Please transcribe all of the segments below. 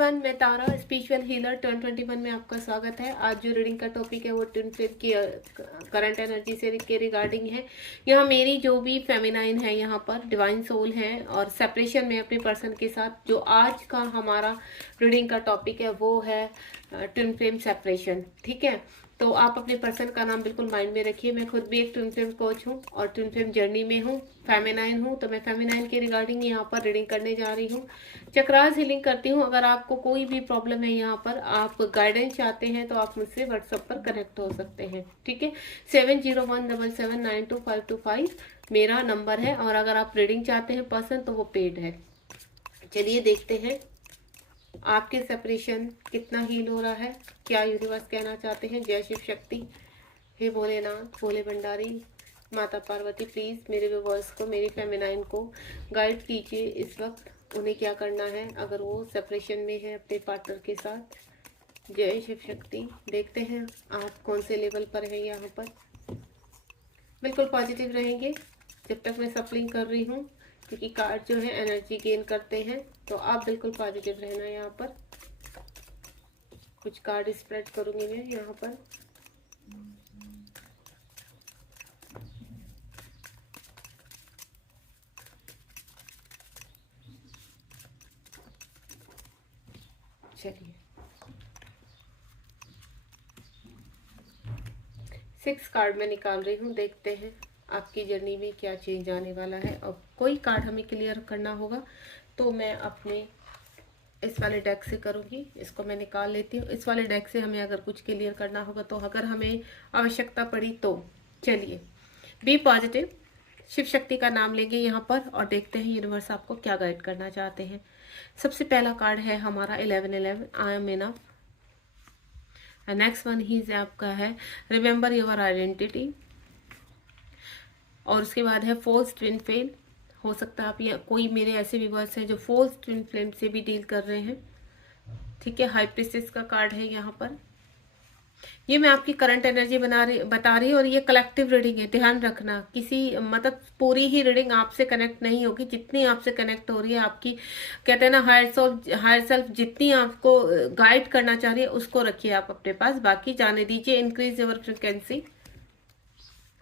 Everyone, मैं तारा spiritual healer 2021 में आपका स्वागत है। आज जो रीडिंग का टॉपिक है वो ट्विन फ्लेम की करंट एनर्जी से के रिगार्डिंग है। यहाँ मेरी जो भी फेमिनाइन है, यहाँ पर डिवाइन सोल है और सेपरेशन में अपने पर्सन के साथ। जो आज का हमारा रीडिंग का टॉपिक है वो है ट्विन फ्लेम सेपरेशन। ठीक है, तो आप अपने पर्सन का नाम बिल्कुल माइंड में रखिए। मैं खुद भी एक ट्विन फ्लेम कोच हूँ और ट्विन फ्लेम जर्नी में हूँ, फेमिनाइन हूँ। तो मैं फेमिनाइन के रिगार्डिंग यहाँ पर रीडिंग करने जा रही हूँ। चक्रास हीलिंग करती हूँ। अगर आपको कोई भी प्रॉब्लम है, यहाँ पर आप गाइडेंस चाहते हैं तो आप मुझसे व्हाट्सएप पर कनेक्ट हो सकते हैं। ठीक है, 7017792525 मेरा नंबर है। और अगर आप रीडिंग चाहते हैं पर्सन तो वो पेड है। चलिए देखते हैं आपके सेपरेशन कितना हील हो रहा है, क्या यूनिवर्स कहना चाहते हैं। जय शिव शक्ति, हे भोलेनाथ, भोले भंडारी, माता पार्वती, प्लीज मेरे व्यूअर्स को, मेरी फेमिनाइन को गाइड कीजिए इस वक्त उन्हें क्या करना है अगर वो सेपरेशन में है अपने पार्टनर के साथ। जय शिव शक्ति। देखते हैं आप कौन से लेवल पर है। यहाँ पर बिल्कुल पॉजिटिव रहेंगे जब तक मैं सप्लिंग कर रही हूँ, क्योंकि कार्ड जो है एनर्जी गेन करते हैं। तो आप बिल्कुल पॉजिटिव रहना। यहाँ पर कुछ कार्ड स्प्रेड करूंगी मैं यहाँ पर। चलिए 6 कार्ड मैं निकाल रही हूँ। देखते हैं आपकी जर्नी में क्या चेंज आने वाला है। और कोई कार्ड हमें क्लियर करना होगा तो मैं अपने इस वाले डेक से करूँगी। इसको मैं निकाल लेती हूँ। इस वाले डेक से हमें अगर कुछ क्लियर करना होगा तो अगर हमें आवश्यकता पड़ी तो। चलिए, बी पॉजिटिव, शिव शक्ति का नाम लेंगे यहाँ पर और देखते हैं यूनिवर्स आपको क्या गाइड करना चाहते हैं। सबसे पहला कार्ड है हमारा 1111, I am enough. Next one ही आपका है रिमेंबर योर आइडेंटिटी। और उसके बाद है फोर्स ट्विन फ्लेम। हो सकता है आप या कोई मेरे ऐसे व्यूअर्स हैं जो फोर्स ट्विन फ्लेम से भी डील कर रहे हैं। ठीक है, हाई प्रीस्टेस का कार्ड है यहाँ पर। ये मैं आपकी करंट एनर्जी बता रही हूँ और ये कलेक्टिव रीडिंग है, ध्यान रखना। किसी मतलब पूरी ही रीडिंग आपसे कनेक्ट नहीं होगी। जितनी आपसे कनेक्ट हो रही है आपकी, कहते हैं ना, हायर सेल्फ जितनी आपको गाइड करना चाह रही है उसको रखिए आप अपने पास, बाकी जाने दीजिए। Increase your frequency.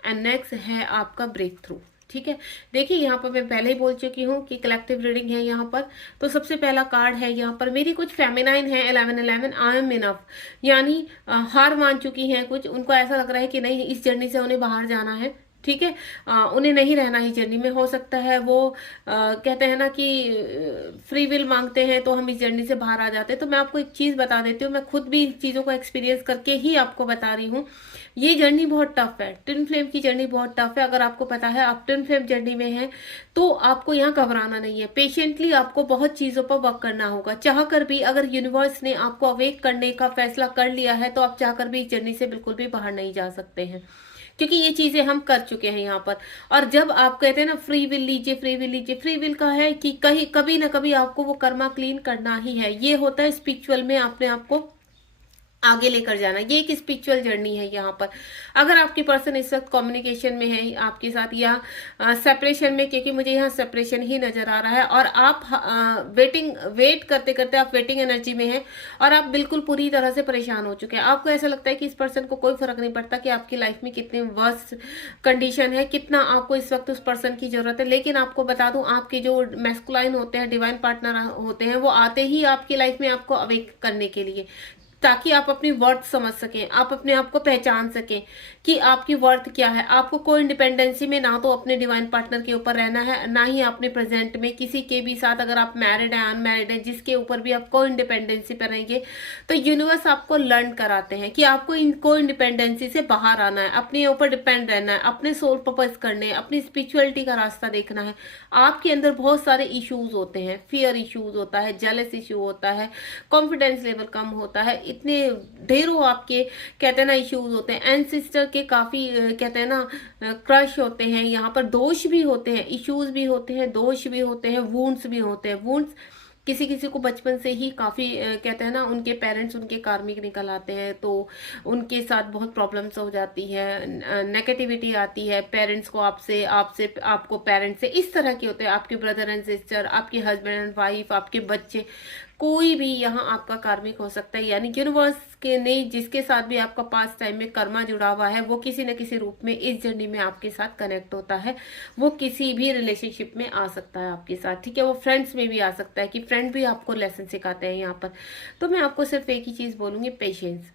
And next है आपका ब्रेक थ्रू। ठीक है, देखिए यहाँ पर मैं पहले ही बोल चुकी हूँ कि कलेक्टिव रीडिंग है यहाँ पर। तो सबसे पहला कार्ड है यहाँ पर मेरी कुछ फेमिनाइन है 1111, आई एम इनफ। यानी हार मान चुकी हैं कुछ, उनको ऐसा लग रहा है कि नहीं, इस जर्नी से उन्हें बाहर जाना है। ठीक है, उन्हें नहीं रहना ही जर्नी में। हो सकता है वो कहते हैं ना कि फ्री विल मांगते हैं तो हम इस जर्नी से बाहर आ जाते हैं। तो मैं आपको एक चीज बता देती हूँ, मैं खुद भी चीजों को एक्सपीरियंस करके ही आपको बता रही हूँ। ये जर्नी बहुत टफ है, ट्विन फ्लेम की जर्नी बहुत टफ है। अगर आपको पता है आप ट्विन फ्लेम जर्नी में हैं तो आपको यहाँ घबराना नहीं है। पेशेंटली आपको बहुत चीजों पर वर्क करना होगा। चाहकर भी अगर यूनिवर्स ने आपको अवेक करने का फैसला कर लिया है तो आप चाहकर भी इस जर्नी से बिल्कुल भी बाहर नहीं जा सकते हैं, क्योंकि ये चीजें हम कर चुके हैं यहाँ पर। और जब आप कहते हैं ना फ्री विल लीजिए, फ्री विल लीजिए, फ्री विल का है कि कहीं कभी ना कभी आपको वो कर्मा क्लीन करना ही है। ये होता है स्पिरिचुअल में अपने आप को आगे लेकर जाना। ये एक स्पिरिचुअल जर्नी है यहाँ पर। अगर आपकी पर्सन इस वक्त कम्युनिकेशन में है आपके साथ या सेपरेशन में, क्योंकि मुझे यहाँ सेपरेशन ही नजर आ रहा है, और आप वेट करते करते आप वेटिंग एनर्जी में हैं और आप बिल्कुल पूरी तरह से परेशान हो चुके हैं। आपको ऐसा लगता है कि इस पर्सन को कोई फर्क नहीं पड़ता कि आपकी लाइफ में कितनी वर्स्ट कंडीशन है, कितना आपको इस वक्त उस पर्सन की जरूरत है। लेकिन आपको बता दूं, आपके जो मैस्कुलाइन होते हैं, डिवाइन पार्टनर होते हैं, वो आते ही आपकी लाइफ में आपको अवेक करने के लिए, ताकि आप अपनी वर्थ समझ सकें, आप अपने आप को पहचान सकें कि आपकी वर्थ क्या है। आपको कोई इंडिपेंडेंसी में ना तो अपने डिवाइन पार्टनर के ऊपर रहना है, ना ही अपने प्रेजेंट में किसी के भी साथ, अगर आप मैरिड हैं, अनमैरिड हैं, जिसके ऊपर भी आप कोई इंडिपेंडेंसी पर रहेंगे। तो यूनिवर्स आपको लर्न कराते हैं कि आपको इनको इंडिपेंडेंसी से बाहर आना है, अपने ऊपर डिपेंड रहना है, अपने सोल पर्पस करने हैं, अपनी स्पिरिचुअलिटी का रास्ता देखना है। आपके अंदर बहुत सारे इश्यूज होते हैं, फियर इश्यूज होता है, जेलस इश्यू होता है, कॉन्फिडेंस लेवल कम होता है, इतने ढेरों आपके कहते हैं ना इश्यूज होते हैं। एंसेस्टर के काफी कहते हैं ना क्रश होते हैं। यहाँ पर दोष भी होते हैं, इश्यूज भी होते हैं, दोष भी होते हैं, वुंड्स भी होते हैं। वुंड्स किसी किसी को बचपन से ही काफी कहते हैं ना उनके पेरेंट्स उनके कार्मिक निकल आते हैं, तो उनके साथ बहुत प्रॉब्लम्स हो जाती है, नेगेटिविटी आती है। पेरेंट्स को आपसे आपसे आपको पेरेंट्स से इस तरह के होते हैं, आपके ब्रदर एंड सिस्टर, आपके हस्बैंड एंड वाइफ, आपके बच्चे, कोई भी यहाँ आपका कार्मिक हो सकता है, यानी यूनिवर्स के ने जिसके साथ भी आपका पास्ट टाइम में कर्मा जुड़ा हुआ है वो किसी न किसी रूप में इस जर्नी में आपके साथ कनेक्ट होता है। वो किसी भी रिलेशनशिप में आ सकता है आपके साथ, ठीक है। वो फ्रेंड्स में भी आ सकता है कि फ्रेंड भी आपको लेसन सिखाते हैं यहाँ पर। तो मैं आपको सिर्फ एक ही चीज बोलूंगी, पेशेंस,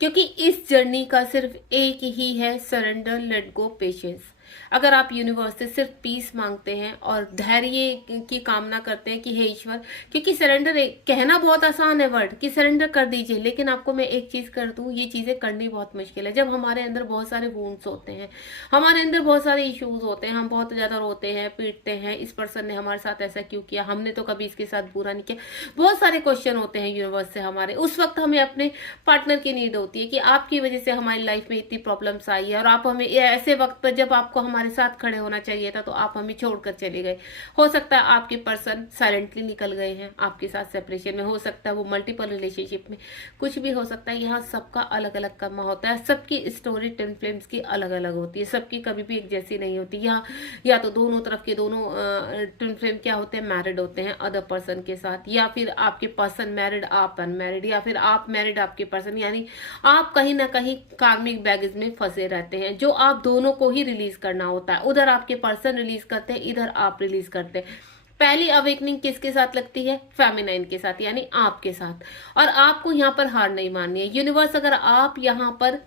क्योंकि इस जर्नी का सिर्फ एक ही है, सरेंडर, लेट गो, पेशेंस। अगर आप यूनिवर्स से सिर्फ पीस मांगते हैं और धैर्य की कामना करते हैं कि हे ईश्वर, क्योंकि सरेंडर कहना बहुत आसान है वर्ड कि सरेंडर कर दीजिए, लेकिन आपको मैं एक चीज कर दूं, ये चीजें करनी बहुत मुश्किल है। जब हमारे अंदर बहुत सारे वुंड्स होते हैं, हमारे अंदर बहुत सारे इश्यूज होते हैं, हम बहुत ज्यादा रोते हैं, पीटते हैं, इस पर्सन ने हमारे साथ ऐसा क्यों किया, हमने तो कभी इसके साथ बुरा नहीं किया, बहुत सारे क्वेश्चन होते हैं यूनिवर्स से हमारे। उस वक्त हमें अपने पार्टनर की नीड होती है कि आपकी वजह से हमारी लाइफ में इतनी प्रॉब्लम्स आई है और आप हमें ऐसे वक्त पर जब आपको हमारे साथ खड़े होना चाहिए था तो आप हमें छोड़कर चले गए। हो सकता है आपके पर्सन साइलेंटली निकल गए हैं आपके साथ सेपरेशन में, हो सकता है वो मल्टीपल रिलेशनशिप में, कुछ भी हो सकता है। यहाँ सबका अलग अलग कर्मा होता है, सबकी स्टोरी ट्विन फ्लेम्स की अलग अलग होती है, सबकी कभी भी एक जैसी नहीं होती। यहाँ या तो दोनों तरफ के दोनों ट्विन फ्लेम क्या होते हैं, मैरिड होते हैं अदर पर्सन के साथ, या फिर आपके पर्सन मैरिड आप अनमैरिड, या फिर आप मैरिड आपके पर्सन, यानी आप कहीं ना कहीं कार्मिक बैगेज में फंसे रहते हैं जो आप दोनों को ही रिलीज करना होता है। उधर आपके पर्सन रिलीज करते हैं, इधर आप रिलीज करते हैं। पहली अवेकनिंग किसके साथ लगती है, फेमिनाइन के साथ, यानी आपके साथ। और आपको यहाँ पर हार नहीं माननी है। यूनिवर्स अगर आप यहाँ पर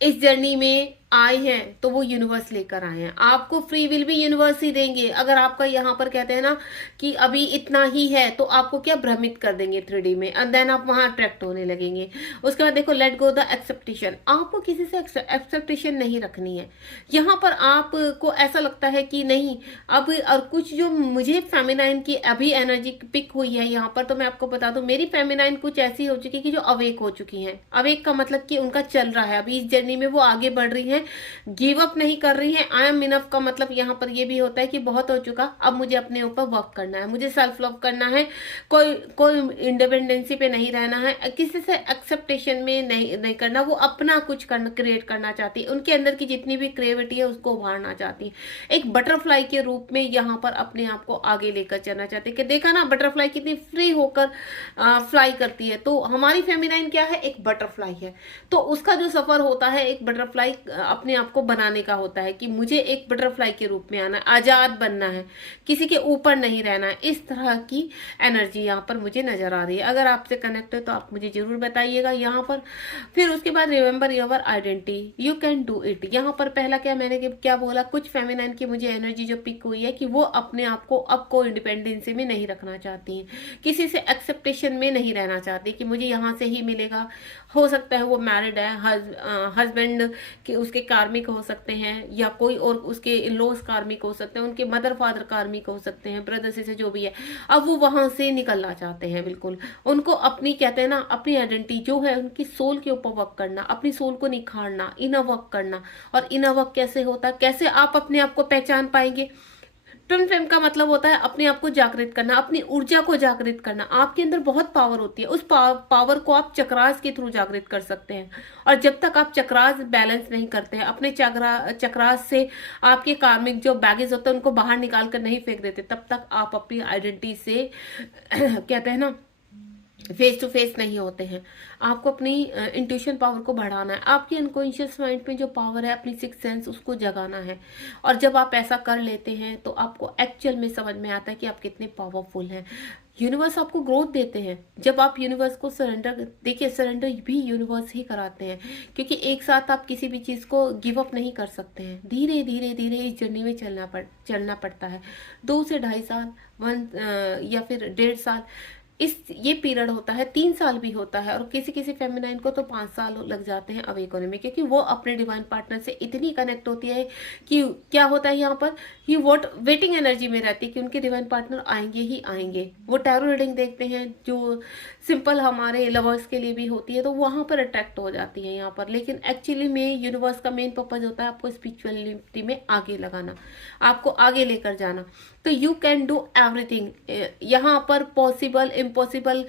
इस जर्नी में आए हैं तो वो यूनिवर्स लेकर आए हैं, आपको फ्री विल भी यूनिवर्स ही देंगे। अगर आपका यहाँ पर कहते हैं ना कि अभी इतना ही है तो आपको क्या भ्रमित कर देंगे 3D में, एंड देन आप वहां अट्रैक्ट होने लगेंगे। उसके बाद देखो, लेट गो द एक्सेप्टेशन, आपको किसी से एक्सेप्टेशन नहीं रखनी है। यहाँ पर आपको ऐसा लगता है कि नहीं अब, और कुछ जो मुझे फेमिनाइन की अभी एनर्जी पिक हुई है यहाँ पर, तो मैं आपको बता दूं मेरी फेमिनाइन कुछ ऐसी हो चुकी है कि जो अवेक हो चुकी है। अवेक का मतलब कि उनका चल रहा है, अभी इस जर्नी में वो आगे बढ़ रही है, गिव अप नहीं कर रही है। आई एम इनफ का मतलब यहाँ पर ये भी होता है कि बहुत हो चुका, अब मुझे अपने ऊपर वर्क करना है, मुझे सेल्फ लव करना है, कोई इंडिपेंडेंसी पे नहीं रहना है, किसी से एक्सेप्टेशन में नहीं करना। वो अपना कुछ क्रिएट करना चाहती है, उनके अंदर की जितनी भी क्रिएटिविटी है उसको उभारना चाहती है। एक बटरफ्लाई के रूप में यहाँ पर अपने आप को आगे लेकर चलना चाहती है कि देखा ना बटरफ्लाई कितनी फ्री होकर फ्लाई करती है। तो हमारी फेमिनाइन क्या है, एक बटरफ्लाई है। तो उसका जो सफर होता है एक बटरफ्लाई अपने आप को बनाने का होता है कि मुझे एक बटरफ्लाई के रूप में आना है, आजाद बनना है, किसी के ऊपर नहीं रहना है। इस तरह की एनर्जी यहाँ पर मुझे नजर आ रही है। अगर आपसे कनेक्ट है तो आप मुझे जरूर बताइएगा यहाँ पर। फिर उसके बाद remember your identity, you can do it. यहाँ पर पहला क्या मैंने क्या बोला, कुछ फेमिनाइन की मुझे एनर्जी जो पिक हुई है कि वो अपने आप को अब को इंडिपेंडेंसी में नहीं रखना चाहती है, किसी से एक्सेप्टेशन में नहीं रहना चाहती कि मुझे यहाँ से ही मिलेगा। हो सकता है वो मैरिड है, हस्बैंड के उसके कार्मिक हो सकते हैं, या कोई और उसके लॉस कार्मिक हो सकते हैं, उनके मदर फादर कार्मिक हो सकते हैं, ब्रदर से जो भी है। अब वो वहां से निकलना चाहते हैं, बिल्कुल उनको अपनी कहते हैं ना अपनी आइडेंटिटी जो है उनकी सोल के ऊपर वर्क करना, अपनी सोल को निखारना, इनर वर्क करना। और इनर वर्क कैसे होता है, कैसे आप अपने आप को पहचान पाएंगे। ट्विन फ्लेम का मतलब होता है अपने आप को जागृत करना, अपनी ऊर्जा को जागृत करना। आपके अंदर बहुत पावर होती है, उस पावर को आप चक्रास के थ्रू जागृत कर सकते हैं। और जब तक आप चक्रास बैलेंस नहीं करते हैं, अपने चक्रास से आपके कार्मिक जो बैगेज होते हैं उनको बाहर निकाल कर नहीं फेंक देते, तब तक आप अपनी आइडेंटिटी से कहते हैं ना फेस टू फेस नहीं होते हैं। आपको अपनी इंट्यूशन पावर को बढ़ाना है, आपके अनकॉन्शियस माइंड में जो पावर है अपनी सिक्स सेंस उसको जगाना है। और जब आप ऐसा कर लेते हैं तो आपको एक्चुअल में समझ में आता है कि आप कितने पावरफुल हैं। यूनिवर्स आपको ग्रोथ देते हैं जब आप यूनिवर्स को सरेंडर, देखिए सरेंडर भी यूनिवर्स ही कराते हैं, क्योंकि एक साथ आप किसी भी चीज को गिव अप नहीं कर सकते हैं। धीरे धीरे धीरे इस जर्नी में चलना पड़ता है। 2 से 2.5 साल, या फिर 1.5 साल ये पीरियड होता है, 3 साल भी होता है, और किसी किसी फेमिनाइन को तो 5 साल लग जाते हैं अवेक होने में, क्योंकि वो अपने डिवाइन पार्टनर से इतनी कनेक्ट होती है कि क्या होता है यहाँ पर कि वो वेटिंग एनर्जी में रहती है कि उनके डिवाइन पार्टनर आएंगे ही आएंगे। वो टैरो रीडिंग देखते हैं जो सिंपल हमारे लवर्स के लिए भी होती है, तो वहां पर अट्रैक्ट हो जाती है यहाँ पर। लेकिन एक्चुअली में यूनिवर्स का मेन पर्पज होता है आपको स्पिरिचुअलिटी में आगे लगाना, आपको आगे लेकर जाना। तो यू कैन डू एवरीथिंग, यहाँ पर पॉसिबल इम्पॉसिबल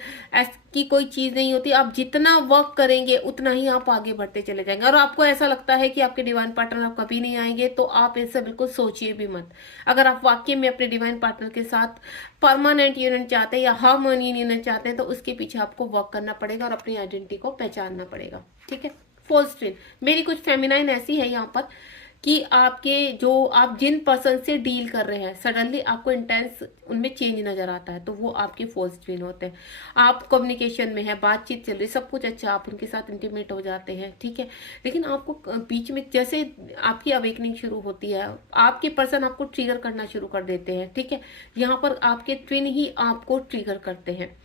की कोई चीज नहीं होती। आप जितना वर्क करेंगे उतना ही आप आगे बढ़ते चले जाएंगे। और आपको ऐसा लगता है कि आपके डिवाइन पार्टनर आप कभी नहीं आएंगे, तो आप ऐसा बिल्कुल सोचिए भी मत। अगर आप वाकई में अपने डिवाइन पार्टनर के साथ परमानेंट यूनियन चाहते हैं या हार्मोनी यूनियन चाहते हैं, तो उसके पीछे आपको वर्क करना पड़ेगा और अपनी आइडेंटिटी को पहचानना पड़ेगा। ठीक है। फॉल्स ट्विन, मेरी कुछ फेमिनाइन ऐसी है यहाँ पर कि आपके जो आप जिन पर्सन से डील कर रहे हैं, सडनली आपको इंटेंस उनमें चेंज नजर आता है, तो वो आपके फॉल्स ट्विन होते हैं। आप कम्युनिकेशन में है, बातचीत चल रही, सब कुछ अच्छा, आप उनके साथ इंटीमेट हो जाते हैं, ठीक है, लेकिन आपको बीच में जैसे आपकी अवेकनिंग शुरू होती है, आपके पर्सन आपको ट्रिगर करना शुरू कर देते हैं। ठीक है, यहाँ पर आपके ट्विन ही आपको ट्रिगर करते हैं।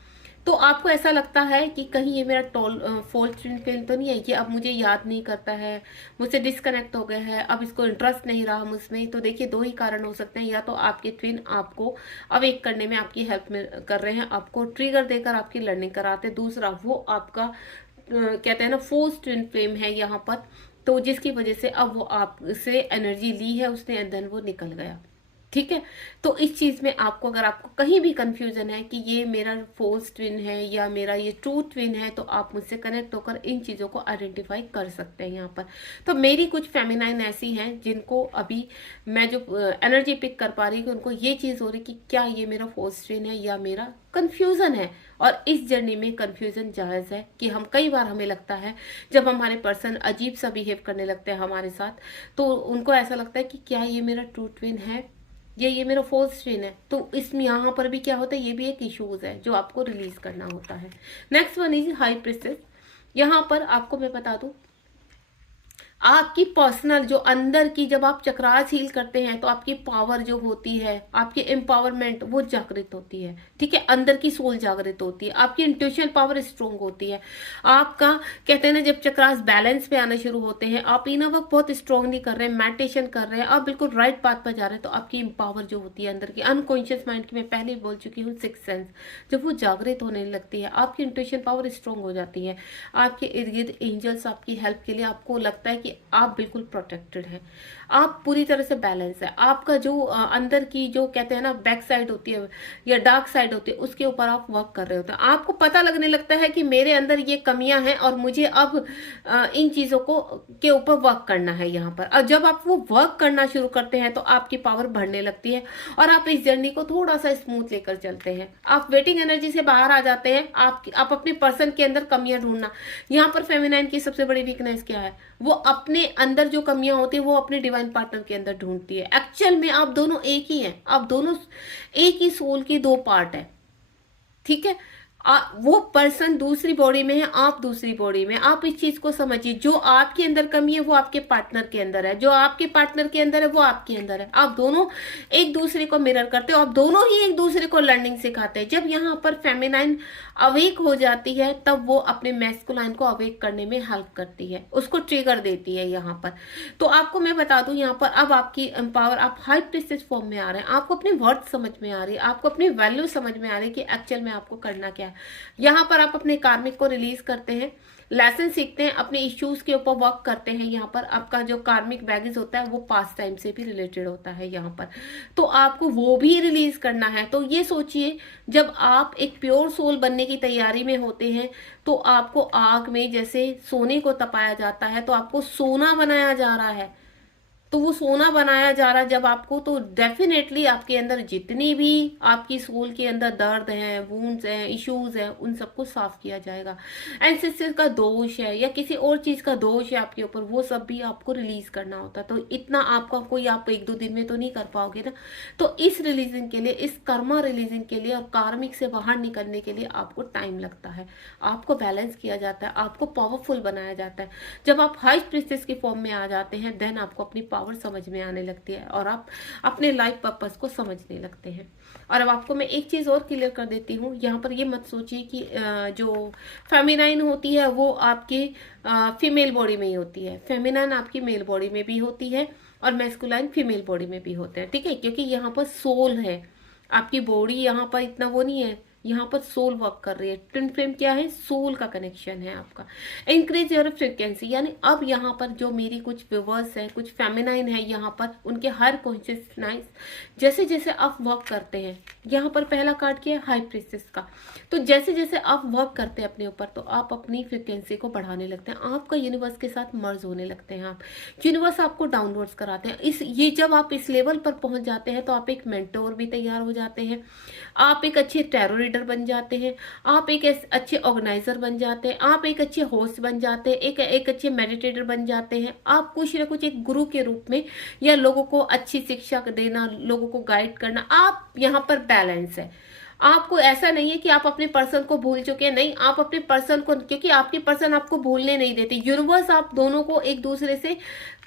तो आपको ऐसा लगता है कि कहीं ये मेरा फॉल्स ट्विन फ्लेम तो नहीं है, ये अब मुझे याद नहीं करता है, मुझसे डिस्कनेक्ट हो गया है, अब इसको इंटरेस्ट नहीं रहा मुझमें। तो देखिए, दो ही कारण हो सकते हैं, या तो आपके ट्विन आपको अवेक करने में आपकी हेल्प में कर रहे हैं, आपको ट्रिगर देकर आपकी लर्निंग कराते हैं। दूसरा, वो आपका कहते हैं ना फॉल्स ट्विन फ्लेम है यहाँ पर, तो जिसकी वजह से अब वो आपसे एनर्जी ली है उसने एंड देन वो निकल गया। ठीक है, तो इस चीज में आपको, अगर आपको कहीं भी कंफ्यूजन है कि ये मेरा फॉल्स ट्विन है या मेरा ये ट्रू ट्विन है, तो आप मुझसे कनेक्ट होकर इन चीजों को आइडेंटिफाई कर सकते हैं यहाँ पर। तो मेरी कुछ फेमिनाइन ऐसी हैं जिनको अभी मैं जो एनर्जी पिक कर पा रही हूँ, उनको ये चीज हो रही कि क्या ये मेरा फॉल्स ट्विन है या मेरा कंफ्यूजन है। और इस जर्नी में कंफ्यूजन जायज है कि हम कई बार हमें लगता है जब हमारे पर्सन अजीब सा बिहेव करने लगते हैं हमारे साथ, तो उनको ऐसा लगता है कि क्या ये मेरा ट्रू ट्विन है या ये मेरा फॉल्स ट्विन है। तो इसमें यहाँ पर भी क्या होता है, ये भी एक इश्यूज है जो आपको रिलीज करना होता है। Next one is high priestess. यहाँ पर आपको मैं बता दूं, आपकी पर्सनल जो अंदर की, जब आप चक्रास हील करते हैं तो आपकी पावर जो होती है, आपकी एम्पावरमेंट वो जागृत होती है। ठीक है, अंदर की सोल जागृत होती है, आपकी इंट्यूशन पावर स्ट्रोंग होती है। आपका कहते हैं ना, जब चक्रास बैलेंस पे आना शुरू होते हैं, आप इनर वर्क बहुत स्ट्रांग नहीं कर रहे हैं, मेडिटेशन कर रहे हैं, आप बिल्कुल राइट पाथ पर जा रहे हैं, तो आपकी पावर जो होती है अंदर की अनकॉन्शियस माइंड की, मैं पहले ही बोल चुकी हूँ, सिक्स सेंस, जब वो जागृत होने लगती है, आपकी इंट्यूशन पावर स्ट्रांग हो जाती है, आपके इर्द गिर्द एंजल्स आपकी हेल्प के लिए, आपको लगता है कि आप बिल्कुल प्रोटेक्टेड हैं, आप पूरी तरह से बैलेंस है। आपका जो अंदर की जो कहते हैं ना बैक साइड होती है या डार्क साइड होती है, उसके ऊपर आप वर्क कर रहे होते हैं। आपको पता लगने लगता है कि मेरे अंदर ये कमियां हैं और मुझे अब इन चीजों को के ऊपर वर्क करना है यहाँ पर। और जब आप वो वर्क करना शुरू करते हैं तो आपकी पावर बढ़ने लगती है और आप इस जर्नी को थोड़ा सा स्मूथ लेकर चलते हैं। आप वेटिंग एनर्जी से बाहर आ जाते हैं। आप अपने पर्सन के अंदर कमियां ढूंढना, यहाँ पर फेमिनाइन की सबसे बड़ी वीकनेस क्या है, वो अपने अंदर जो कमियां होती है वो अपने डिवाइन पार्टनर के अंदर ढूंढती है। एक्चुअल में आप दोनों एक ही हैं, आप दोनों एक ही सोल की दो पार्ट है। ठीक है, वो पर्सन दूसरी बॉडी में है, आप दूसरी बॉडी में। आप इस चीज को समझिए, जो आपके अंदर कमी है वो आपके पार्टनर के अंदर है, जो आपके पार्टनर के अंदर है वो आपके अंदर है। आप दोनों एक दूसरे को मिरर करते हो, आप दोनों ही एक दूसरे को लर्निंग सिखाते हैं। जब यहाँ पर फेमिनाइन अवेक हो जाती है तब वो अपने मैस्कुलाइन को अवेक करने में हेल्प करती है, उसको ट्रिगर देती है यहाँ पर। तो आपको मैं बता दूं, यहाँ पर अब आपकी एम्पावर, आप हाई प्रिस्टेस फॉर्म में आ रहे हैं, आपको अपनी वर्थ समझ में आ रही है, आपको अपनी वैल्यू समझ में आ रही है कि एक्चुअल में आपको करना क्या है। यहाँ पर आप अपने कार्मिक को रिलीज करते हैं, लेसन सीखते हैं, अपने इश्यूज के ऊपर वर्क करते हैं। यहाँ पर आपका जो कार्मिक बैगेज होता है वो पास्ट टाइम से भी रिलेटेड होता है यहाँ पर, तो आपको वो भी रिलीज करना है। तो ये सोचिए, जब आप एक प्योर सोल बनने की तैयारी में होते हैं तो आपको आग में जैसे सोने को तपाया जाता है तो आपको सोना बनाया जा रहा है। तो वो सोना बनाया जा रहा है जब आपको, तो डेफिनेटली आपके अंदर जितनी भी आपकी सोल के अंदर दर्द है, वुंड्स हैं, इश्यूज हैं, उन सबको साफ किया जाएगा। एंसेस्टर का दोष है या किसी और चीज का दोष है आपके ऊपर, वो सब भी आपको रिलीज करना होता है। तो इतना आपका कोई आप एक दो दिन में तो नहीं कर पाओगे ना। तो इस रिलीजिंग के लिए, इस कर्मा रिलीजिंग के लिए और कार्मिक से बाहर निकलने के लिए आपको टाइम लगता है, आपको बैलेंस किया जाता है, आपको पावरफुल बनाया जाता है। जब आप हाई प्रिस्टेस के फॉर्म में आ जाते हैं देन आपको अपनी पावर समझ में आने लगती है और आप अपने लाइफ पर्पस को समझने लगते हैं। और अब आपको मैं एक चीज और क्लियर कर देती हूँ, यहाँ पर ये मत सोचिए कि जो फेमिनाइन होती है वो आपके फीमेल बॉडी में ही होती है। फेमिनाइन आपकी मेल बॉडी में भी होती है और मैस्कुलाइन फीमेल बॉडी में भी होते हैं। ठीक है, क्योंकि यहाँ पर सोल है, आपकी बॉडी यहाँ पर इतना वो नहीं है, यहाँ पर सोल वर्क कर रही है। ट्विन फ्लेम क्या है? सोल का कनेक्शन है आपका। इंक्रीज योर फ्रिक्वेंसी, यानी अब यहाँ पर जो मेरी कुछ व्यूअर्स है, कुछ फेमिनाइन है, यहाँ पर उनके हर कॉन्शियसनेस जैसे जैसे आप वर्क करते हैं, यहाँ पर पहला कार्ड किया हाई प्रिंसेस का, तो जैसे जैसे आप वर्क करते हैं अपने ऊपर, तो आप अपनी फ्रिक्वेंसी को बढ़ाने लगते हैं, आपका यूनिवर्स के साथ मर्ज होने लगते हैं, आप यूनिवर्स आपको डाउनवर्ड्स कराते हैं। ये जब आप इस लेवल पर पहुंच जाते हैं तो आप एक मेंटोर भी तैयार हो जाते हैं, आप एक अच्छे टैरो रीडर बन जाते हैं, आप एक अच्छे ऑर्गेनाइजर बन जाते हैं, आप एक अच्छे होस्ट बन जाते हैं, एक अच्छे मेडिटेटर बन जाते हैं। आप कुछ ना कुछ एक गुरु के रूप में, या लोगों को अच्छी शिक्षा देना, लोगों को गाइड करना, आप यहाँ पर बैलेंस है। आपको ऐसा नहीं है कि आप अपने पर्सन को भूल चुके हैं, नहीं, आप अपने पर्सन को, क्योंकि आपके पर्सन आपको भूलने नहीं देते। यूनिवर्स आप दोनों को एक दूसरे से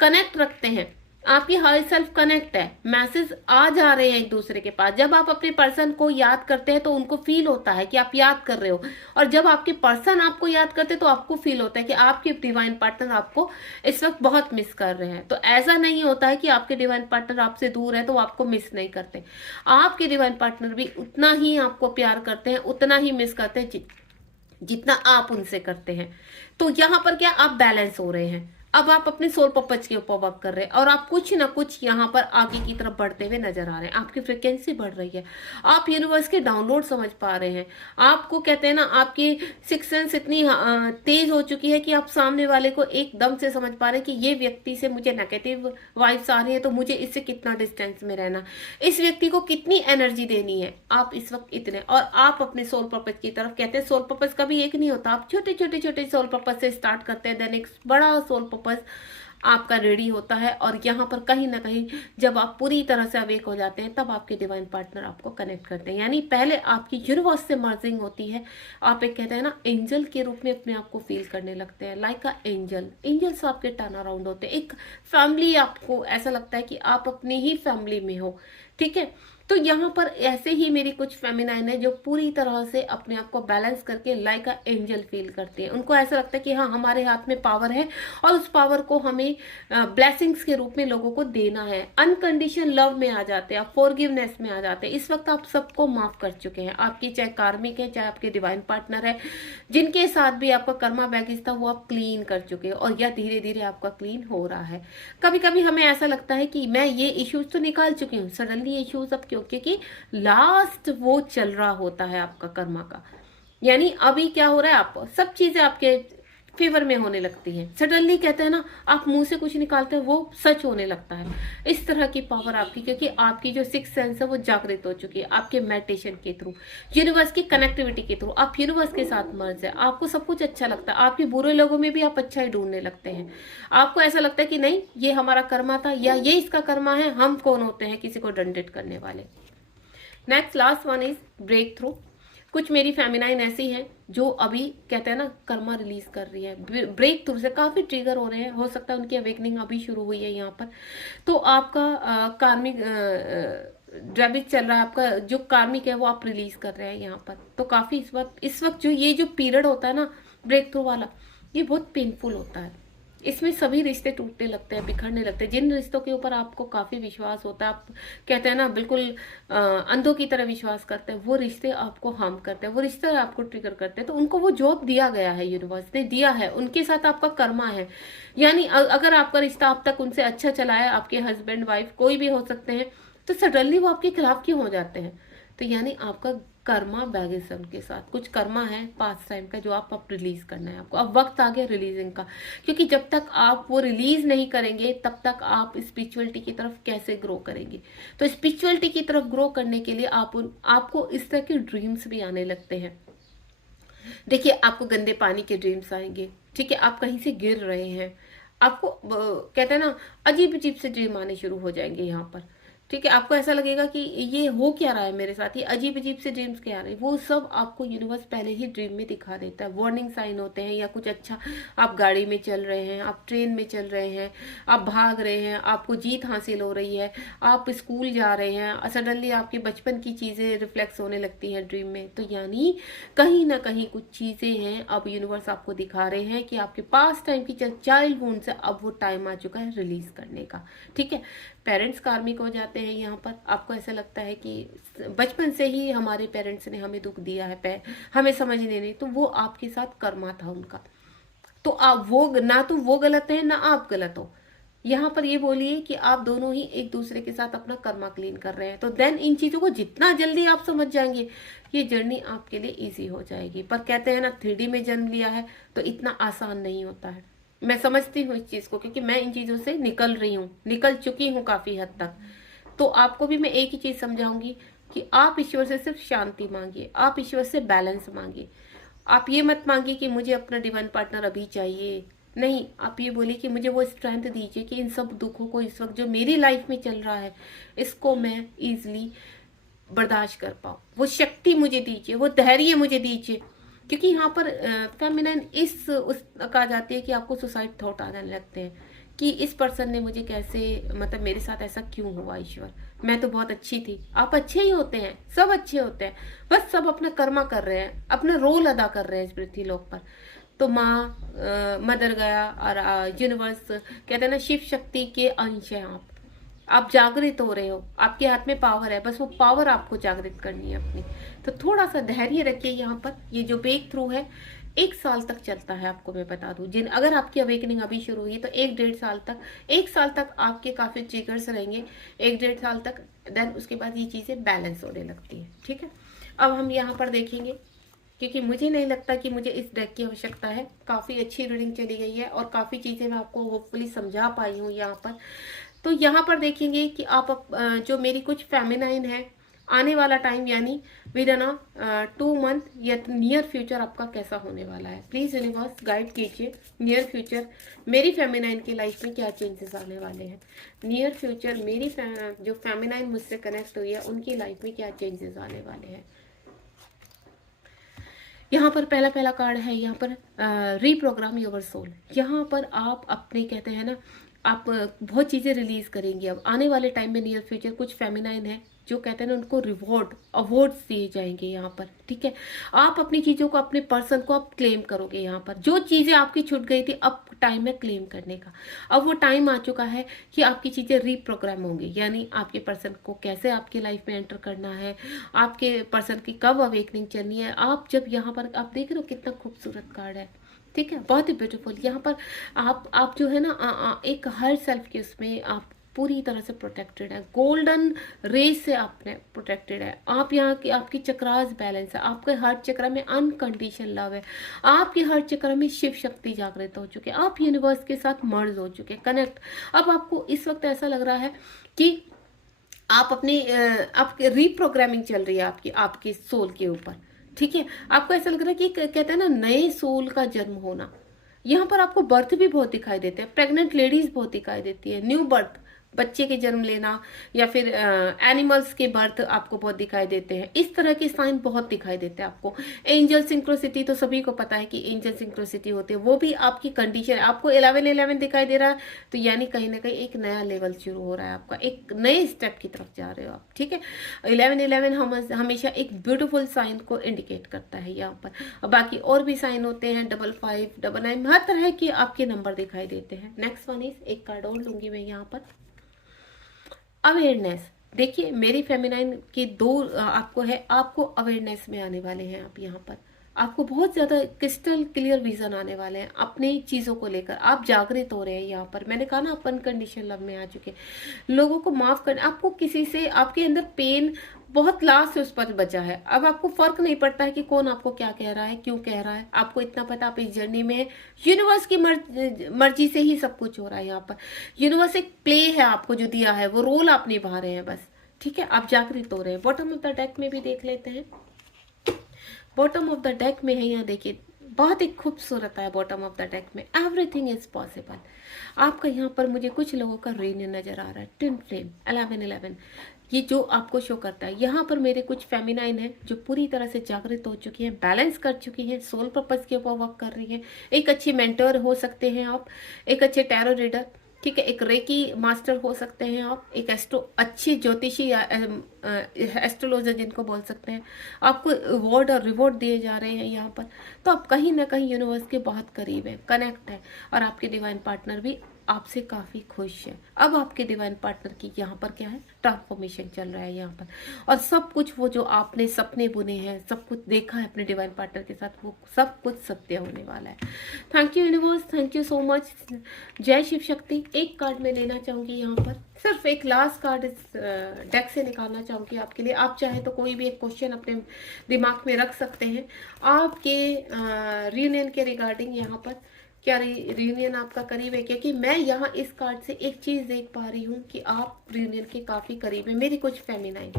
कनेक्ट रखते हैं, आपकी हाई सेल्फ कनेक्ट है, मैसेज आ जा रहे हैं एक दूसरे के पास। जब आप अपने पर्सन को याद करते हैं तो उनको फील होता है कि आप याद कर रहे हो, और जब आपके पर्सन आपको याद करते हैं तो आपको फील होता है कि आपके डिवाइन पार्टनर आपको इस वक्त बहुत मिस कर रहे हैं। तो ऐसा नहीं होता है कि आपके डिवाइन पार्टनर आपसे दूर है तो आपको मिस नहीं करते, आपके डिवाइन पार्टनर भी उतना ही आपको प्यार करते हैं, उतना ही मिस करते हैं जितना आप उनसे करते हैं। तो यहाँ पर क्या, आप बैलेंस हो रहे हैं। अब आप अपने सोल पर्पज के ऊपर वर्क कर रहे हैं और आप कुछ ना कुछ यहाँ पर आगे की तरफ बढ़ते हुए नजर आ रहे हैं, आपकी फ्रिक्वेंसी बढ़ रही है, आप यूनिवर्स के डाउनलोड समझ पा रहे हैं। आपको कहते हैं ना, आपकी सिक्स सेंस इतनी तेज हो चुकी है कि आप सामने वाले को एकदम से समझ पा रहे हैं कि ये व्यक्ति से मुझे नेगेटिव वाइब्स आ रही है, तो मुझे इससे कितना डिस्टेंस में रहना, इस व्यक्ति को कितनी एनर्जी देनी है। आप इस वक्त इतने, और आप अपने सोल पर्पज की तरफ, कहते हैं सोल पर्पज कभी एक नहीं होता, आप छोटे छोटे छोटे सोल पर्पज से स्टार्ट करते हैं, देन एक बड़ा सोल पर्पज आपका रेडी होता है। और यहाँ पर कहीं ना कहीं जब आप पूरी तरह से अवेक हो जाते हैं, तब आपके डिवाइन पार्टनर आपको कनेक्ट करते हैं, यानी पहले आपकी यूनिवर्स से मर्जिंग होती है। आप एक कहते हैं ना, एंजल के रूप में अपने आप को फील करने लगते हैं, लाइक अ एंजल। एंजल्स आपके टर्न अराउंड होते हैं, एक फैमिली, आपको ऐसा लगता है कि आप अपनी ही फैमिली में हो, ठीक है। तो यहाँ पर ऐसे ही मेरी कुछ फेमिनाइन है जो पूरी तरह से अपने आप को बैलेंस करके लाइक अ एंजल फील करती है। उनको ऐसा लगता है कि हाँ, हमारे हाथ में पावर है और उस पावर को हमें ब्लेसिंग्स के रूप में लोगों को देना है। अनकंडीशन लव में आ जाते हैं, आप फॉरगिवनेस में आ जाते हैं। इस वक्त आप सबको माफ कर चुके हैं, आपकी चाहे कार्मिक है, चाहे आपके डिवाइन पार्टनर है, जिनके साथ भी आपका कर्मा बैगेज था, वो आप क्लीन कर चुके हैं, और यह धीरे धीरे आपका क्लीन हो रहा है। कभी कभी हमें ऐसा लगता है कि मैं ये इश्यूज तो निकाल चुकी हूँ, सडनली ये इश्यूज अब क्योंकि लास्ट वो चल रहा होता है आपका कर्मा का, यानी अभी क्या हो रहा है, आप सब चीजें आपके फेवर में होने लगती है। सडनली कहते हैं ना, आप मुंह से कुछ निकालते हैं वो सच होने लगता है। इस तरह की पावर आपकी, क्योंकि आपकी जो सिक्स सेंस है वो जागृत हो चुकी है आपके मेडिटेशन के थ्रू, यूनिवर्स की कनेक्टिविटी के थ्रू। आप यूनिवर्स के साथ मर्ज है, आपको सब कुछ अच्छा लगता है, आपके बुरे लोगों में भी आप अच्छा ही ढूंढने लगते हैं। आपको ऐसा लगता है कि नहीं, ये हमारा कर्मा था या ये इसका कर्मा है, हम कौन होते हैं किसी को दंडित करने वाले। Next last one is breakthrough. कुछ मेरी फेमिनाइन ऐसी है जो अभी कहते हैं ना कर्मा रिलीज कर रही है, ब्रेक थ्रू से काफी ट्रिगर हो रहे हैं, हो सकता है उनकी अवेकनिंग अभी शुरू हुई है यहाँ पर। तो आपका कार्मिक ड्रेबिट चल रहा है, आपका जो कार्मिक है वो आप रिलीज कर रहे हैं यहाँ पर। तो काफी इस वक्त जो ये जो पीरियड होता है ना ब्रेक थ्रू वाला, ये बहुत पेनफुल होता है। इसमें सभी रिश्ते टूटने लगते हैं, बिखरने लगते हैं। जिन रिश्तों के ऊपर आपको काफी विश्वास होता है, आप कहते हैं ना बिल्कुल अंधों की तरह विश्वास करते हैं, वो रिश्ते आपको हार्म करते हैं, वो रिश्ते आपको ट्रिगर करते हैं। तो उनको वो जॉब दिया गया है, यूनिवर्स ने दिया है, उनके साथ आपका कर्मा है। यानी अगर आपका रिश्ता अब तक उनसे अच्छा चला है, आपके हस्बैंड वाइफ कोई भी हो सकते हैं, तो सडनली वो आपके खिलाफ क्यों हो जाते हैं? तो यानी आपका कर्मा बैगेज के साथ कुछ कर्मा है पास्ट टाइम का, जो आप अब रिलीज करना है आपको। अब वक्त आ गया रिलीजिंग का, क्योंकि जब तक आप वो रिलीज नहीं करेंगे तब तक आप स्पिरिचुअलिटी की तरफ कैसे ग्रो करेंगे। तो स्पिरिचुअलिटी की तरफ ग्रो करने के लिए आपको इस तरह के ड्रीम्स भी आने लगते हैं। देखिए, आपको गंदे पानी के ड्रीम्स आएंगे, ठीक है, आप कहीं से गिर रहे हैं, आपको कहते हैं ना अजीब अजीब से ड्रीम आने शुरू हो जाएंगे यहाँ पर, ठीक है। आपको ऐसा लगेगा कि ये हो क्या रहा है मेरे साथ, ये अजीब अजीब से ड्रीम्स क्या आ रहे हैं। वो सब आपको यूनिवर्स पहले ही ड्रीम में दिखा देता है, वार्निंग साइन होते हैं। या कुछ अच्छा, आप गाड़ी में चल रहे हैं, आप ट्रेन में चल रहे हैं, आप भाग रहे हैं, आपको जीत हासिल हो रही है, आप स्कूल जा रहे हैं, सडनली आपके बचपन की चीजें रिफ्लेक्स होने लगती हैं ड्रीम में। तो यानी कहीं ना कहीं कुछ चीजें हैं अब यूनिवर्स आपको दिखा रहे हैं कि आपके पास टाइम की चाइल्ड वुंड से अब वो टाइम आ चुका है रिलीज करने का, ठीक है। पेरेंट्स कार्मिक हो जाते होते हैं यहाँ पर, आपको ऐसा लगता है कि बचपन से ही हमारे पेरेंट्स ने हमें दुख दिया है, हमें समझने नहीं, तो वो आपके साथ कर्मा था उनका। तो आप वो ना तो वो गलत है ना आप गलत हो। यहाँ पर ये बोलिए कि आप दोनों ही एक दूसरे के साथ अपना कर्मा क्लीन कर रहे हैं। तो देन इन चीजों को जितना जल्दी आप समझ जाएंगे, ये जर्नी आपके लिए इजी हो जाएगी। पर कहते हैं ना, 3D में जन्म लिया है तो इतना आसान नहीं होता है। मैं समझती हूँ इस चीज को, क्योंकि मैं इन चीजों से निकल रही हूँ, निकल चुकी हूँ काफी हद तक। तो आपको भी मैं एक ही चीज समझाऊंगी कि आप ईश्वर से सिर्फ शांति मांगिए, आप ईश्वर से बैलेंस मांगिए। आप ये मत मांगिए कि मुझे अपना डिवाइन पार्टनर अभी चाहिए, नहीं, आप ये बोलिए कि मुझे वो स्ट्रेंथ दीजिए कि इन सब दुखों को, इस वक्त जो मेरी लाइफ में चल रहा है, इसको मैं इजीली बर्दाश्त कर पाऊँ। वो शक्ति मुझे दीजिए, वो धैर्य मुझे दीजिए। क्योंकि यहाँ पर फेमिनाइन उस कहा जाती है कि आपको सुसाइड थॉट आने लगते हैं कि इस पर्सन ने मुझे कैसे, मतलब मेरे साथ ऐसा क्यों हुआ ईश्वर, मैं तो बहुत अच्छी थी। आप अच्छे ही होते हैं, सब अच्छे होते हैं, बस सब अपना कर्मा कर रहे हैं, अपना रोल अदा कर रहे हैं इस पृथ्वी लोक पर। तो माँ, मदर गया और यूनिवर्स, कहते हैं ना, शिव शक्ति के अंश हैं आप जागृत हो रहे हो, आपके हाथ में पावर है, बस वो पावर आपको जागृत करनी है अपनी। तो थोड़ा सा धैर्य रखिए। यहाँ पर ये जो ब्रेक थ्रू है 1 साल तक चलता है, आपको मैं बता दूं। अगर आपकी अवेकनिंग अभी शुरू हुई तो 1-1.5 साल तक, 1 साल तक आपके काफी ट्रिगर्स रहेंगे, 1-1.5 साल तक। देन उसके बाद ये चीजें बैलेंस होने लगती है। ठीक है, अब हम यहाँ पर देखेंगे, क्योंकि मुझे नहीं लगता कि मुझे इस डेक की आवश्यकता है। काफी अच्छी रीडिंग चली गई है और काफी चीजें मैं आपको होपफुली समझा पाई हूँ यहाँ पर। तो यहाँ पर देखेंगे कि आप जो मेरी कुछ फेमिनाइन है, आने वाला टाइम यानी विद इन 2 मंथ या नियर फ्यूचर आपका कैसा होने वाला है। प्लीज यूनिवर्स गाइड कीजिए, नियर फ्यूचर मेरी फेमिनाइन की लाइफ में क्या चेंजेस आने वाले हैं। नियर फ्यूचर मेरी जो फेमिनाइन मुझसे कनेक्ट हुई है उनकी लाइफ में क्या चेंजेस आने वाले हैं। यहाँ पर पहला कार्ड है, यहाँ पर रीप्रोग्राम योर सोल। यहाँ पर आप अपने, कहते हैं ना, आप बहुत चीज़ें रिलीज करेंगे अब आने वाले टाइम में। नियर फ्यूचर कुछ फेमिनाइन है जो कहते हैं ना, उनको अवार्ड्स दिए जाएंगे यहाँ पर। ठीक है, आप अपनी चीज़ों को, अपने पर्सन को आप क्लेम करोगे। यहाँ पर जो चीज़ें आपकी छूट गई थी, अब टाइम है क्लेम करने का। अब वो टाइम आ चुका है कि आपकी चीज़ें रीप्रोग्राम होंगी, यानी आपके पर्सन को कैसे आपकी लाइफ में एंटर करना है, आपके पर्सन की कब अवेकनिंग चलनी है। आप जब यहाँ पर आप देख रहे हो कितना खूबसूरत कार्ड है, ठीक है, बहुत ही ब्यूटीफुल। यहाँ पर आप जो है ना, एक हर सेल्फ के उसमें आप पूरी तरह से प्रोटेक्टेड है, गोल्डन रेस से आपने प्रोटेक्टेड है। आप यहाँ की, आपकी चक्रास बैलेंस है, आपके हर चक्र में अनकंडीशन लव है, आपके हर चक्र में शिव शक्ति जागृत हो चुके हैं, आप यूनिवर्स के साथ मर्ज हो चुके हैं, कनेक्ट। अब आपको इस वक्त ऐसा लग रहा है कि आप अपनी आपकी रीप्रोग्रामिंग चल रही है आपकी सोल के ऊपर। ठीक है, आपको ऐसा लग रहा है कि कहते हैं ना, नए सोल का जन्म होना। यहाँ पर आपको बर्थ भी बहुत दिखाई देते हैं, प्रेग्नेंट लेडीज बहुत दिखाई देती है, न्यू बर्थ, बच्चे के जन्म लेना, या फिर एनिमल्स के बर्थ आपको बहुत दिखाई देते हैं। इस तरह के साइन बहुत दिखाई देते हैं आपको। एंजल सिंक्रोसिटी तो सभी को पता है कि एंजल सिंक्रोसिटी होती है, वो भी आपकी कंडीशन है। आपको 11-11 दिखाई दे रहा है, तो यानी कहीं ना कहीं एक नया लेवल शुरू हो रहा है आपका, एक नए स्टेप की तरफ जा रहे हो आप। ठीक है, 11-11 हमेशा एक ब्यूटीफुल साइन को इंडिकेट करता है यहाँ पर। बाकी और भी साइन होते हैं, 55, 99, हर तरह के आपके नंबर दिखाई देते हैं। नेक्स्ट वन इज, एक कार्ड और लूंगी मैं यहाँ पर, अवेयरनेस। देखिए, मेरी फेमिनाइन की 2 आपको है, आपको अवेयरनेस में आने वाले हैं। आप यहाँ पर आपको बहुत ज्यादा क्रिस्टल क्लियर विजन आने वाले हैं अपनी चीजों को लेकर। आप जागृत हो रहे हैं यहाँ पर। मैंने कहा ना, आप अनकंडीशनल लव में आ चुके हैं। लोगों को माफ करना, आपको किसी से, आपके अंदर पेन बहुत लास्ट से उस पर बचा है। अब आपको फर्क नहीं पड़ता है कि कौन आपको क्या कह रहा है, क्यों कह रहा है। आपको इतना पता, आप इस जर्नी में है, यूनिवर्स की मर्जी से ही सब कुछ हो रहा है यहाँ पर। यूनिवर्स एक प्ले है आपको जो दिया है, वो रोल आप निभा रहे हैं बस। ठीक है, आप जागृत हो रहे हैं। बॉटम ऑफ द डेक में भी देख लेते हैं। बॉटम ऑफ द डेक में है, यहाँ देखिए, बहुत ही खूबसूरत है बॉटम ऑफ द डेक में, एवरीथिंग इज पॉसिबल। आपका यहाँ पर मुझे कुछ लोगों का रेन नजर आ रहा है, ट्विन फ्लेम 11-11, ये जो आपको शो करता है। यहाँ पर मेरे कुछ फेमिनाइन है जो पूरी तरह से जागृत हो चुकी है, बैलेंस कर चुकी है, सोल पर्पस के ऊपर वर्क कर रही है। एक अच्छी मेंटर हो सकते हैं आप, एक अच्छे टैरो रीडर, ठीक है, एक रेकी मास्टर हो सकते हैं आप, एक अच्छी ज्योतिषी या एस्ट्रोलॉजर जिनको बोल सकते हैं। आपको अवार्ड और रिवॉर्ड दिए जा रहे हैं यहाँ पर। तो आप कहीं ना कहीं यूनिवर्स के बहुत करीब हैं, कनेक्ट है, और आपके डिवाइन पार्टनर भी आपसे काफ़ी खुश है। अब आपके डिवाइन पार्टनर की यहाँ पर क्या है, ट्रांसफॉर्मेशन चल रहा है यहाँ पर, और सब कुछ वो जो आपने सपने बुने हैं, सब कुछ देखा है अपने डिवाइन पार्टनर के साथ, वो सब कुछ सत्य होने वाला है। Thank you universe, thank you so much. जय शिव शक्ति। एक कार्ड मैं लेना चाहूँगी यहाँ पर, सिर्फ एक लास्ट कार्ड इस डेक से निकालना चाहूँगी आपके लिए। आप चाहे तो कोई भी एक क्वेश्चन अपने दिमाग में रख सकते हैं आपके रियूनियन के रिगार्डिंग। यहाँ पर क्या रियूनियन आपका करीब है? क्योंकि मैं यहाँ इस कार्ड से एक चीज़ देख पा रही हूँ कि आप रियूनियन के काफ़ी करीब है। मेरी कुछ फेमिनाइन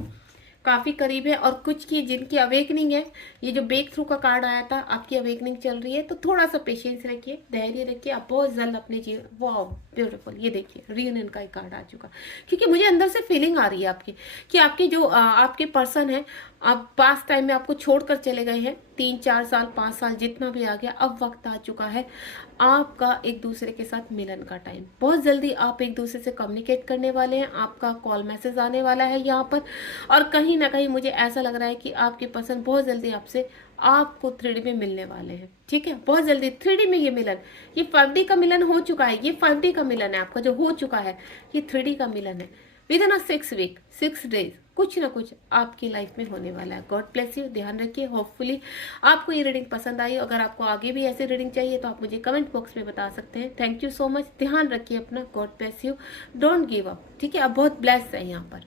काफ़ी करीब है, और कुछ की जिनकी अवेकनिंग है, ये जो ब्रेक थ्रू का कार्ड आया था, आपकी अवेकनिंग चल रही है, तो थोड़ा सा पेशेंस रखिए, धैर्य रखिए, आप बहुत जल्द अपने जीवन। वाओ ब्यूटीफुल, ये देखिए रियूनियन का एक कार्ड आ चुका। क्योंकि मुझे अंदर से फीलिंग आ रही है आपकी कि आपके जो आपके पर्सन है, अब पास टाइम में आपको छोड़कर चले गए हैं, 3-4 साल 5 साल जितना भी आ गया, अब वक्त आ चुका है आपका एक दूसरे के साथ मिलन का टाइम। बहुत जल्दी आप एक दूसरे से कम्युनिकेट करने वाले हैं, आपका कॉल मैसेज आने वाला है यहाँ पर, और कहीं ना कहीं मुझे ऐसा लग रहा है कि आपके पर्सन बहुत जल्दी आपसे आपको 3D में मिलने वाले हैं। ठीक है, बहुत जल्दी 3D में ये मिलन, ये 5D का मिलन हो चुका है, ये 5D का मिलन है आपका जो हो चुका है, ये 3D का मिलन है। विद इन 6 वीक 6 डेज कुछ ना कुछ आपकी लाइफ में होने वाला है। गॉड ब्लेस यू, ध्यान रखिए। होपफुली आपको ये रीडिंग पसंद आई। अगर आपको आगे भी ऐसी रीडिंग चाहिए तो आप मुझे कमेंट बॉक्स में बता सकते हैं। थैंक यू सो मच, ध्यान रखिए अपना। God bless you, don't give up. ठीक है, आप बहुत ब्लेस्ड हैं यहाँ पर।